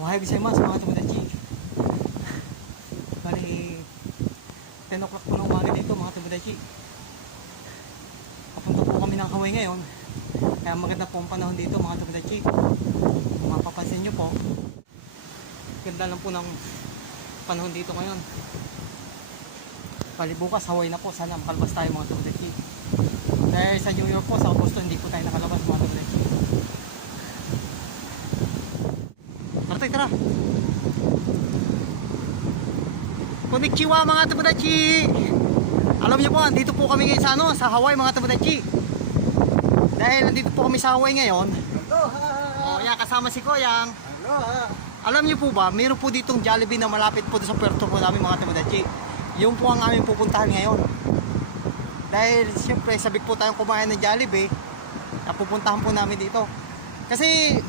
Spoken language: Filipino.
Ohayo gozaimasu mga tomodachi. Bali 10 o'clock po ng umaga dito mga tomodachi. Papunta po kami ng Hawaii ngayon. Kaya maganda po ang panahon dito mga tomodachi. Kung mapapansin nyo po, ganda lang po ng panahon dito ngayon. Bali bukas Hawaii na po. Sana makalabas tayo mga tomodachi. Dahil sa New York po, sa Boston hindi po tayo nakalabas mga tomodachi. Tara. Konnichiwa mga tomodachi. Alam niyo po, andito po kami ngayon sa Hawaii mga tomodachi. Dahil nandito po kami sa Hawaii ngayon. Oh, yan kasama si Koyang. Alam niyo po ba, mayroon po ditong Jollibee na malapit po sa puerto po namin mga tomodachi. Yung po ang aming pupuntahan ngayon. Dahil siyempre sabik po tayong kumain ng Jollibee, napupuntahan po namin dito. Kasi